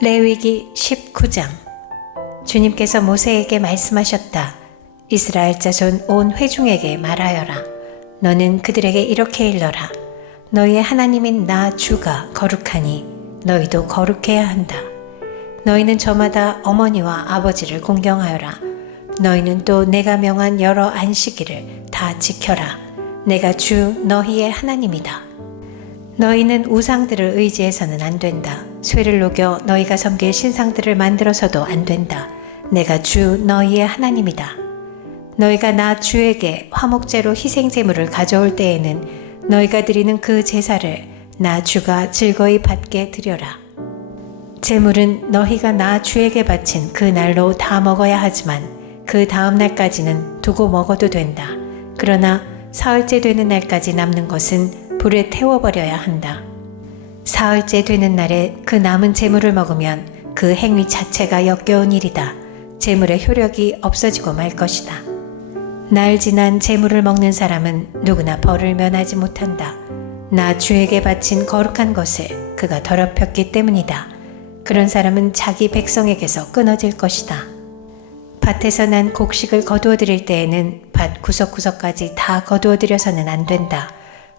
레위기 19장. 주님께서 모세에게 말씀하셨다. 이스라엘 자손 온 회중에게 말하여라. 너는 그들에게 이렇게 일러라. 너희의 하나님인 나 주가 거룩하니 너희도 거룩해야 한다. 너희는 저마다 어머니와 아버지를 공경하여라. 너희는 또 내가 명한 여러 안식일을 다 지켜라. 내가 주 너희의 하나님이다. 너희는 우상들을 의지해서는 안 된다. 쇠를 녹여 너희가 섬길 신상들을 만들어서도 안 된다. 내가 주 너희의 하나님이다. 너희가 나 주에게 화목제로 희생제물을 가져올 때에는 너희가 드리는 그 제사를 나 주가 즐거이 받게 드려라. 제물은 너희가 나 주에게 바친 그 날로 다 먹어야 하지만 그 다음 날까지는 두고 먹어도 된다. 그러나 사흘째 되는 날까지 남는 것은 불에 태워버려야 한다. 사흘째 되는 날에 그 남은 제물을 먹으면 그 행위 자체가 역겨운 일이다. 제물의 효력이 없어지고 말 것이다. 날 지난 제물을 먹는 사람은 누구나 벌을 면하지 못한다. 나 주에게 바친 거룩한 것을 그가 더럽혔기 때문이다. 그런 사람은 자기 백성에게서 끊어질 것이다. 밭에서 난 곡식을 거두어 드릴 때에는 밭 구석구석까지 다 거두어 드려서는 안 된다.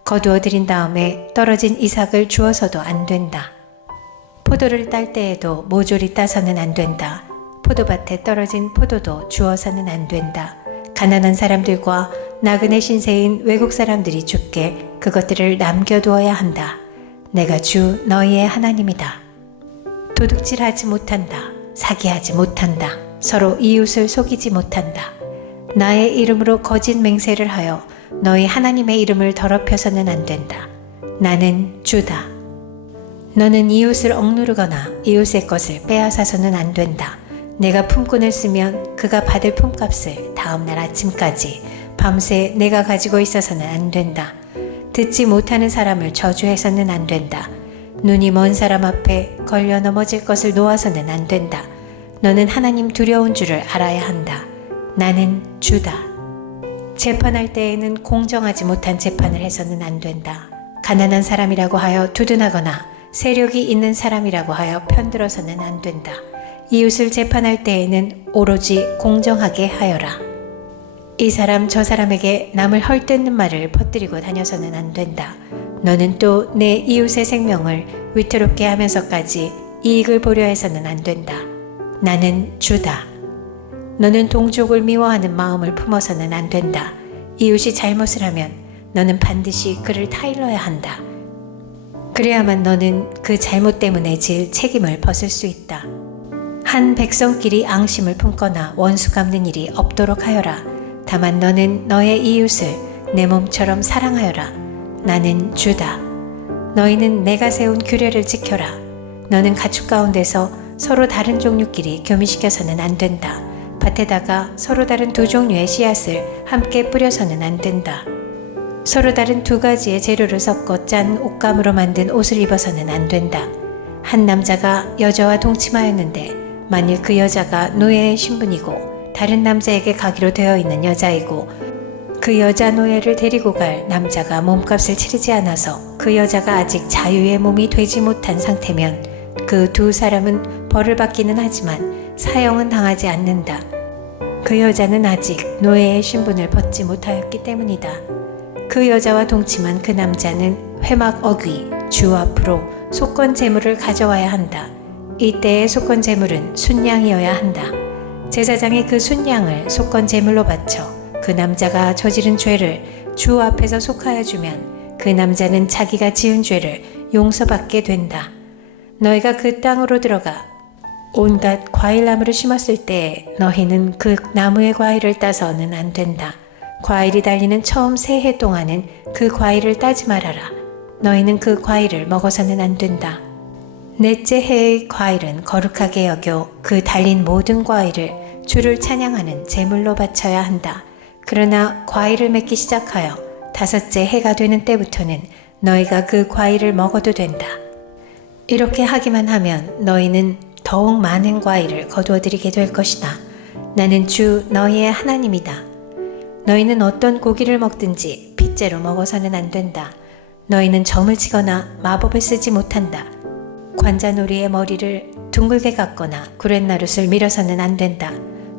거두어 들인 다음에 떨어진 이삭을 주어서도 안 된다. 포도를 딸 때에도 모조리 따서는 안 된다. 포도밭에 떨어진 포도도 주어서는 안 된다. 가난한 사람들과 나그네 신세인 외국 사람들이 죽게 그것들을 남겨두어야 한다. 내가 주 너희의 하나님이다. 도둑질하지 못한다. 사기하지 못한다. 서로 이웃을 속이지 못한다. 나의 이름으로 거짓 맹세를 하여 너희 하나님의 이름을 더럽혀서는 안 된다. 나는 주다. 너는 이웃을 억누르거나 이웃의 것을 빼앗아서는 안 된다. 내가 품꾼을 쓰면 그가 받을 품값을 다음날 아침까지 밤새 내가 가지고 있어서는 안 된다. 듣지 못하는 사람을 저주해서는 안 된다. 눈이 먼 사람 앞에 걸려 넘어질 것을 놓아서는 안 된다. 너는 하나님 두려운 줄을 알아야 한다. 나는 주다. 재판할 때에는 공정하지 못한 재판을 해서는 안 된다. 가난한 사람이라고 하여 두둔하거나 세력이 있는 사람이라고 하여 편들어서는 안 된다. 이웃을 재판할 때에는 오로지 공정하게 하여라. 이 사람 저 사람에게 남을 헐뜯는 말을 퍼뜨리고 다녀서는 안 된다. 너는 또 내 이웃의 생명을 위태롭게 하면서까지 이익을 보려 해서는 안 된다. 나는 주다. 너는 동족을 미워하는 마음을 품어서는 안 된다. 이웃이 잘못을 하면 너는 반드시 그를 타일러야 한다. 그래야만 너는 그 잘못 때문에 질 책임을 벗을 수 있다. 한 백성끼리 앙심을 품거나 원수 갚는 일이 없도록 하여라. 다만 너는 너의 이웃을 내 몸처럼 사랑하여라. 나는 주다. 너희는 내가 세운 규례를 지켜라. 너는 가축 가운데서 서로 다른 종류끼리 교미시켜서는 안 된다. 밭에다가 서로 다른 두 종류의 씨앗을 함께 뿌려서는 안 된다. 서로 다른 두 가지의 재료를 섞어 짠 옷감으로 만든 옷을 입어서는 안 된다. 한 남자가 여자와 동침하였는데 만일 그 여자가 노예의 신분이고 다른 남자에게 가기로 되어 있는 여자이고 그 여자 노예를 데리고 갈 남자가 몸값을 치르지 않아서 그 여자가 아직 자유의 몸이 되지 못한 상태면 그 두 사람은 벌을 받기는 하지만 사형은 당하지 않는다. 그 여자는 아직 노예의 신분을 벗지 못하였기 때문이다. 그 여자와 동침한 그 남자는 회막 어귀 주 앞으로 속건 제물을 가져와야 한다. 이때의 속건 제물은 순양이어야 한다. 제사장이 그 순양을 속건 제물로 바쳐 그 남자가 저지른 죄를 주 앞에서 속하여 주면 그 남자는 자기가 지은 죄를 용서받게 된다. 너희가 그 땅으로 들어가 온갖 과일나무를 심었을 때 너희는 그 나무의 과일을 따서는 안 된다. 과일이 달리는 처음 세 해 동안은 그 과일을 따지 말아라. 너희는 그 과일을 먹어서는 안 된다. 넷째 해의 과일은 거룩하게 여겨 그 달린 모든 과일을 주를 찬양하는 제물로 바쳐야 한다. 그러나 과일을 맺기 시작하여 다섯째 해가 되는 때부터는 너희가 그 과일을 먹어도 된다. 이렇게 하기만 하면 너희는 더욱 많은 과일을 거두어들이게 될 것이다. 나는 주 너희의 하나님이다. 너희는 어떤 고기를 먹든지 핏째로 먹어서는 안 된다. 너희는 점을 치거나 마법을 쓰지 못한다. 관자놀이의 머리를 둥글게 감거나 구렛나룻을 밀어서는 안 된다.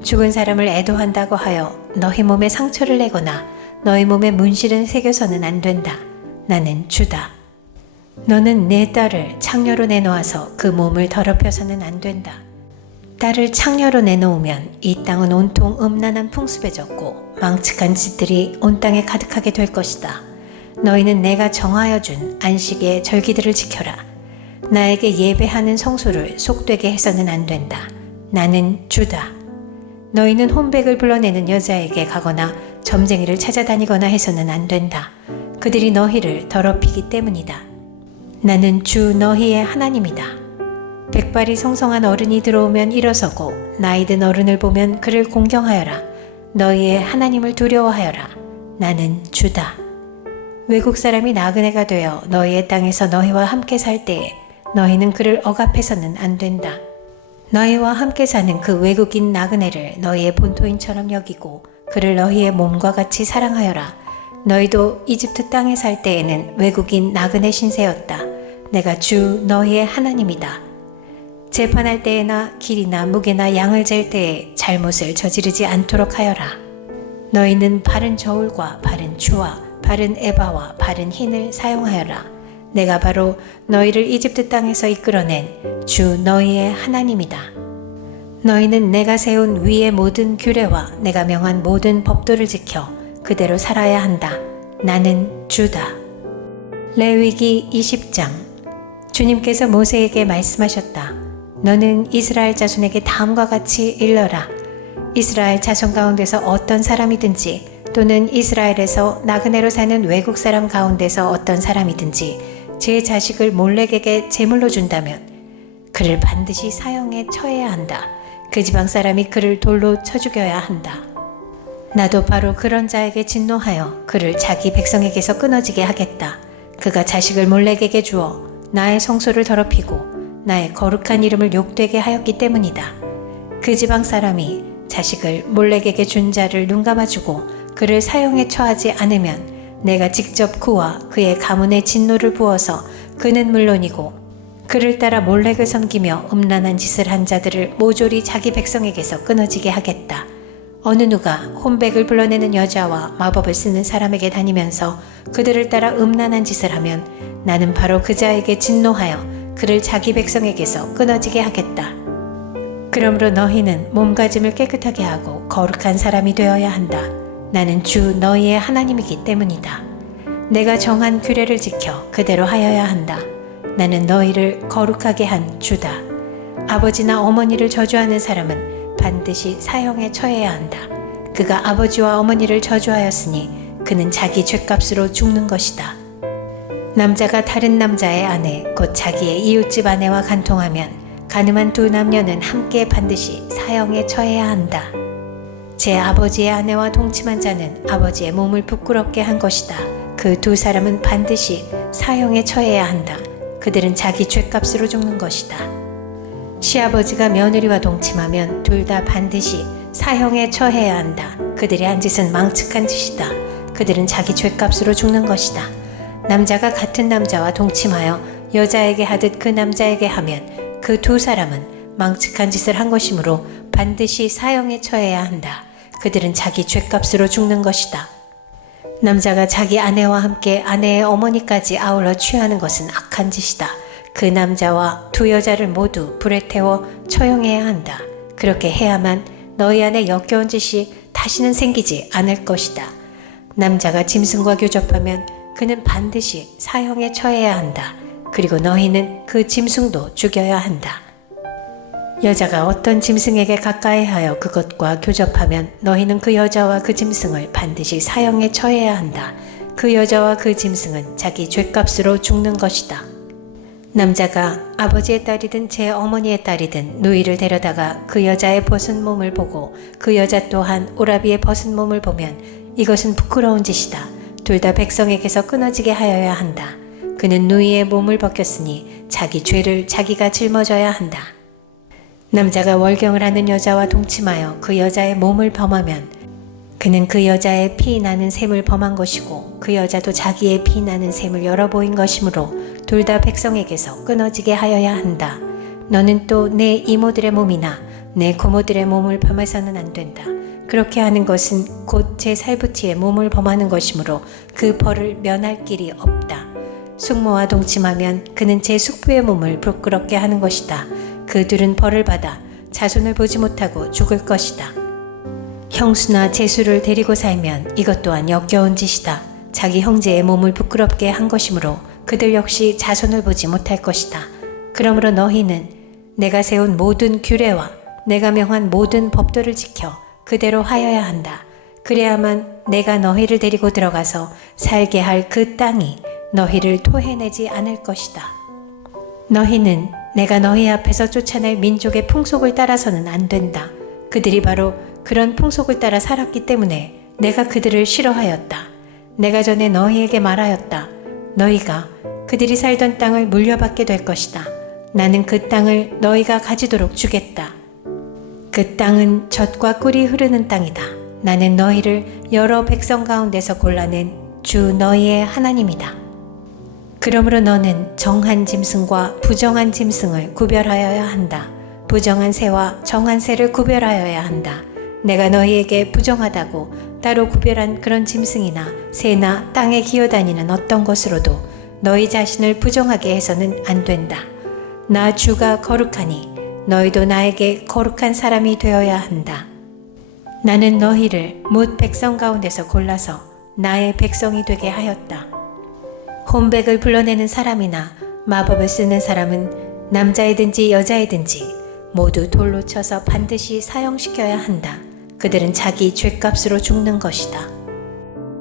죽은 사람을 애도한다고 하여 너희 몸에 상처를 내거나 너희 몸에 문신을 새겨서는 안 된다. 나는 주다. 너는 내 딸을 창녀로 내놓아서 그 몸을 더럽혀서는 안 된다. 딸을 창녀로 내놓으면 이 땅은 온통 음란한 풍습에 젖고 망측한 짓들이 온 땅에 가득하게 될 것이다. 너희는 내가 정하여 준 안식의 절기들을 지켜라. 나에게 예배하는 성소를 속되게 해서는 안 된다. 나는 주다. 너희는 혼백을 불러내는 여자에게 가거나 점쟁이를 찾아다니거나 해서는 안 된다. 그들이 너희를 더럽히기 때문이다. 나는 주 너희의 하나님이다. 백발이 성성한 어른이 들어오면 일어서고 나이든 어른을 보면 그를 공경하여라. 너희의 하나님을 두려워하여라. 나는 주다. 외국 사람이 나그네가 되어 너희의 땅에서 너희와 함께 살 때에 너희는 그를 억압해서는 안 된다. 너희와 함께 사는 그 외국인 나그네를 너희의 본토인처럼 여기고 그를 너희의 몸과 같이 사랑하여라. 너희도 이집트 땅에 살 때에는 외국인 나그네 신세였다. 내가 주 너희의 하나님이다. 재판할 때에나 길이나 무게나 양을 잴 때에 잘못을 저지르지 않도록 하여라. 너희는 바른 저울과 바른 추와 바른 에바와 바른 흰을 사용하여라. 내가 바로 너희를 이집트 땅에서 이끌어낸 주 너희의 하나님이다. 너희는 내가 세운 위의 모든 규례와 내가 명한 모든 법도를 지켜 그대로 살아야 한다. 나는 주다. 레위기 20장. 주님께서 모세에게 말씀하셨다. 너는 이스라엘 자손에게 다음과 같이 일러라. 이스라엘 자손 가운데서 어떤 사람이든지 또는 이스라엘에서 나그네로 사는 외국 사람 가운데서 어떤 사람이든지 제 자식을 몰렉에게 제물로 준다면 그를 반드시 사형에 처해야 한다. 그 지방 사람이 그를 돌로 쳐 죽여야 한다. 나도 바로 그런 자에게 진노하여 그를 자기 백성에게서 끊어지게 하겠다. 그가 자식을 몰렉에게 주어 나의 성소를 더럽히고 나의 거룩한 이름을 욕되게 하였기 때문이다. 그 지방 사람이 자식을 몰렉에게 준 자를 눈감아주고 그를 사형에 처하지 않으면 내가 직접 그와 그의 가문에 진노를 부어서 그는 물론이고 그를 따라 몰렉을 섬기며 음란한 짓을 한 자들을 모조리 자기 백성에게서 끊어지게 하겠다. 어느 누가 혼백을 불러내는 여자와 마법을 쓰는 사람에게 다니면서 그들을 따라 음란한 짓을 하면 나는 바로 그 자에게 진노하여 그를 자기 백성에게서 끊어지게 하겠다. 그러므로 너희는 몸가짐을 깨끗하게 하고 거룩한 사람이 되어야 한다. 나는 주 너희의 하나님이기 때문이다. 내가 정한 규례를 지켜 그대로 하여야 한다. 나는 너희를 거룩하게 한 주다. 아버지나 어머니를 저주하는 사람은 반드시 사형에 처해야 한다. 그가 아버지와 어머니를 저주하였으니 그는 자기 죗값으로 죽는 것이다. 남자가 다른 남자의 아내 곧 자기의 이웃집 아내와 간통하면 가늠한 두 남녀는 함께 반드시 사형에 처해야 한다. 제 아버지의 아내와 동침한 자는 아버지의 몸을 부끄럽게 한 것이다. 그 두 사람은 반드시 사형에 처해야 한다. 그들은 자기 죗값으로 죽는 것이다. 시아버지가 며느리와 동침하면 둘 다 반드시 사형에 처해야 한다. 그들이 한 짓은 망측한 짓이다. 그들은 자기 죗값으로 죽는 것이다. 남자가 같은 남자와 동침하여 여자에게 하듯 그 남자에게 하면 그 두 사람은 망측한 짓을 한 것이므로 반드시 사형에 처해야 한다. 그들은 자기 죗값으로 죽는 것이다. 남자가 자기 아내와 함께 아내의 어머니까지 아울러 취하는 것은 악한 짓이다. 그 남자와 두 여자를 모두 불에 태워 처형해야 한다. 그렇게 해야만 너희 안에 역겨운 짓이 다시는 생기지 않을 것이다. 남자가 짐승과 교접하면 그는 반드시 사형에 처해야 한다. 그리고 너희는 그 짐승도 죽여야 한다. 여자가 어떤 짐승에게 가까이하여 그것과 교접하면 너희는 그 여자와 그 짐승을 반드시 사형에 처해야 한다. 그 여자와 그 짐승은 자기 죗값으로 죽는 것이다. 남자가 아버지의 딸이든 제 어머니의 딸이든 누이를 데려다가 그 여자의 벗은 몸을 보고 그 여자 또한 오라비의 벗은 몸을 보면 이것은 부끄러운 짓이다. 둘 다 백성에게서 끊어지게 하여야 한다. 그는 누이의 몸을 벗겼으니 자기 죄를 자기가 짊어져야 한다. 남자가 월경을 하는 여자와 동침하여 그 여자의 몸을 범하면 그는 그 여자의 피 나는 셈을 범한 것이고 그 여자도 자기의 피 나는 셈을 열어보인 것이므로 둘 다 백성에게서 끊어지게 하여야 한다. 너는 또 내 이모들의 몸이나 내 고모들의 몸을 범해서는 안 된다. 그렇게 하는 것은 곧 제 살부치의 몸을 범하는 것이므로 그 벌을 면할 길이 없다. 숙모와 동침하면 그는 제 숙부의 몸을 부끄럽게 하는 것이다. 그 둘은 벌을 받아 자손을 보지 못하고 죽을 것이다. 형수나 제수를 데리고 살면 이것 또한 역겨운 짓이다. 자기 형제의 몸을 부끄럽게 한 것이므로 그들 역시 자손을 보지 못할 것이다. 그러므로 너희는 내가 세운 모든 규례와 내가 명한 모든 법도를 지켜 그대로 하여야 한다. 그래야만 내가 너희를 데리고 들어가서 살게 할 그 땅이 너희를 토해내지 않을 것이다. 너희는 내가 너희 앞에서 쫓아낼 민족의 풍속을 따라서는 안 된다. 그들이 바로 그런 풍속을 따라 살았기 때문에 내가 그들을 싫어하였다. 내가 전에 너희에게 말하였다. 너희가 그들이 살던 땅을 물려받게 될 것이다. 나는 그 땅을 너희가 가지도록 주겠다. 그 땅은 젖과 꿀이 흐르는 땅이다. 나는 너희를 여러 백성 가운데서 골라낸 주 너희의 하나님이다. 그러므로 너는 정한 짐승과 부정한 짐승을 구별하여야 한다. 부정한 새와 정한 새를 구별하여야 한다. 내가 너희에게 부정하다고 따로 구별한 그런 짐승이나 새나 땅에 기어다니는 어떤 것으로도 너희 자신을 부정하게 해서는 안 된다. 나 주가 거룩하니 너희도 나에게 거룩한 사람이 되어야 한다. 나는 너희를 뭇 백성 가운데서 골라서 나의 백성이 되게 하였다. 혼백을 불러내는 사람이나 마법을 쓰는 사람은 남자이든지 여자이든지 모두 돌로 쳐서 반드시 사형시켜야 한다. 그들은 자기 죗값으로 죽는 것이다.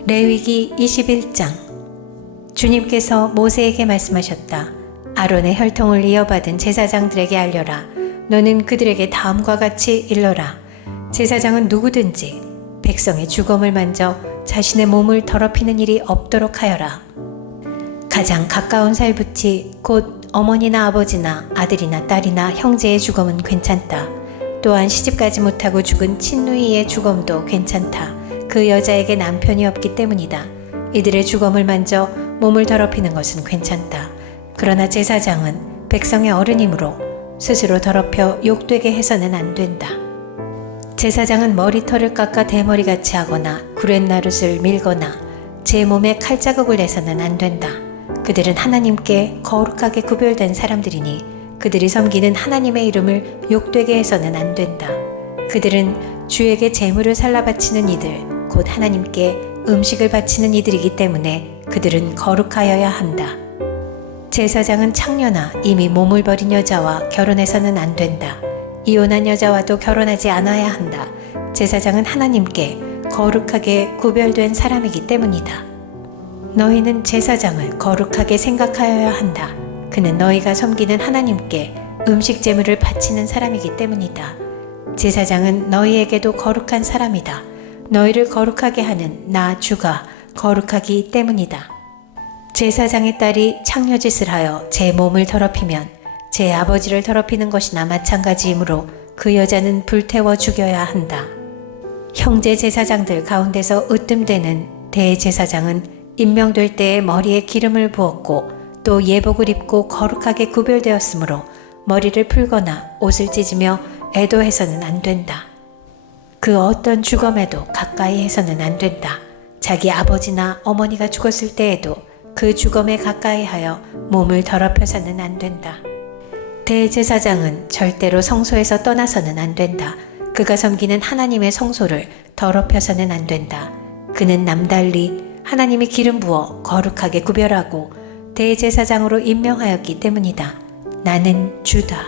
레위기 21장. 주님께서 모세에게 말씀하셨다. 아론의 혈통을 이어받은 제사장들에게 알려라. 너는 그들에게 다음과 같이 일러라. 제사장은 누구든지 백성의 주검을 만져 자신의 몸을 더럽히는 일이 없도록 하여라. 가장 가까운 살붙이 곧 어머니나 아버지나 아들이나 딸이나 형제의 주검은 괜찮다. 또한 시집가지 못하고 죽은 친누이의 주검도 괜찮다. 그 여자에게 남편이 없기 때문이다. 이들의 주검을 만져 몸을 더럽히는 것은 괜찮다. 그러나 제사장은 백성의 어른이므로 스스로 더럽혀 욕되게 해서는 안 된다. 제사장은 머리털을 깎아 대머리같이 하거나 구렛나룻을 밀거나 제 몸에 칼자국을 내서는 안 된다. 그들은 하나님께 거룩하게 구별된 사람들이니 그들이 섬기는 하나님의 이름을 욕되게 해서는 안 된다. 그들은 주에게 제물을 살라 바치는 이들, 곧 하나님께 음식을 바치는 이들이기 때문에 그들은 거룩하여야 한다. 제사장은 창녀나 이미 몸을 버린 여자와 결혼해서는 안 된다. 이혼한 여자와도 결혼하지 않아야 한다. 제사장은 하나님께 거룩하게 구별된 사람이기 때문이다. 너희는 제사장을 거룩하게 생각하여야 한다. 그는 너희가 섬기는 하나님께 음식 제물을 바치는 사람이기 때문이다. 제사장은 너희에게도 거룩한 사람이다. 너희를 거룩하게 하는 나 주가 거룩하기 때문이다. 제사장의 딸이 창녀짓을 하여 제 몸을 더럽히면 제 아버지를 더럽히는 것이나 마찬가지이므로 그 여자는 불태워 죽여야 한다. 형제 제사장들 가운데서 으뜸되는 대제사장은 임명될 때에 머리에 기름을 부었고 또 예복을 입고 거룩하게 구별되었으므로 머리를 풀거나 옷을 찢으며 애도해서는 안 된다. 그 어떤 주검에도 가까이 해서는 안 된다. 자기 아버지나 어머니가 죽었을 때에도 그 주검에 가까이 하여 몸을 더럽혀서는 안 된다. 대제사장은 절대로 성소에서 떠나서는 안 된다. 그가 섬기는 하나님의 성소를 더럽혀서는 안 된다. 그는 남달리 하나님이 기름 부어 거룩하게 구별하고 대제사장으로 임명하였기 때문이다. 나는 주다.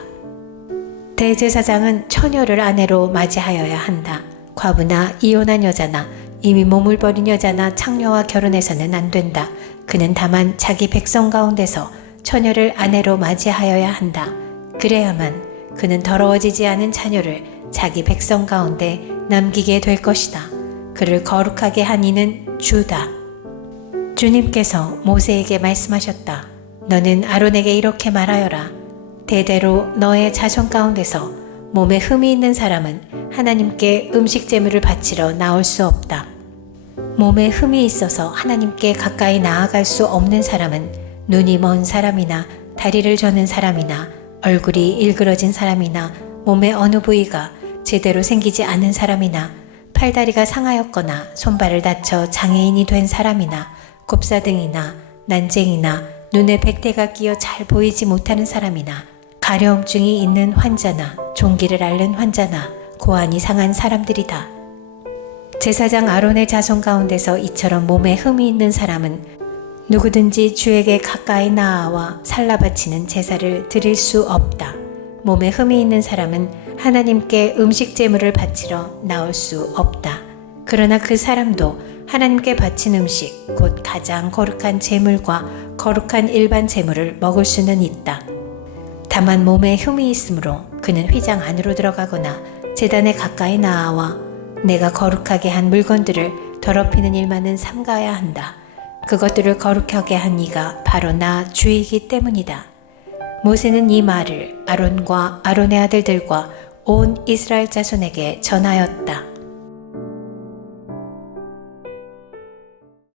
대제사장은 처녀를 아내로 맞이하여야 한다. 과부나 이혼한 여자나 이미 몸을 버린 여자나 창녀와 결혼해서는 안 된다. 그는 다만 자기 백성 가운데서 처녀를 아내로 맞이하여야 한다. 그래야만 그는 더러워지지 않은 자녀를 자기 백성 가운데 남기게 될 것이다. 그를 거룩하게 한 이는 주다. 주님께서 모세에게 말씀하셨다. 너는 아론에게 이렇게 말하여라. 대대로 너의 자손 가운데서 몸에 흠이 있는 사람은 하나님께 음식 제물을 바치러 나올 수 없다. 몸에 흠이 있어서 하나님께 가까이 나아갈 수 없는 사람은 눈이 먼 사람이나 다리를 저는 사람이나 얼굴이 일그러진 사람이나 몸의 어느 부위가 제대로 생기지 않은 사람이나 팔다리가 상하였거나 손발을 다쳐 장애인이 된 사람이나 곱사등이나 난쟁이나 눈에 백태가 끼어 잘 보이지 못하는 사람이나 가려움증이 있는 환자나 종기를 앓는 환자나 고안이 상한 사람들이다. 제사장 아론의 자손 가운데서 이처럼 몸에 흠이 있는 사람은 누구든지 주에게 가까이 나아와 살라바치는 제사를 드릴 수 없다. 몸에 흠이 있는 사람은 하나님께 음식 제물을 바치러 나올 수 없다. 그러나 그 사람도 하나님께 바친 음식, 곧 가장 거룩한 제물과 거룩한 일반 제물을 먹을 수는 있다. 다만 몸에 흠이 있으므로 그는 휘장 안으로 들어가거나 제단에 가까이 나아와 내가 거룩하게 한 물건들을 더럽히는 일만은 삼가야 한다. 그것들을 거룩하게 한 이가 바로 나 주이기 때문이다. 모세는 이 말을 아론과 아론의 아들들과 온 이스라엘 자손에게 전하였다.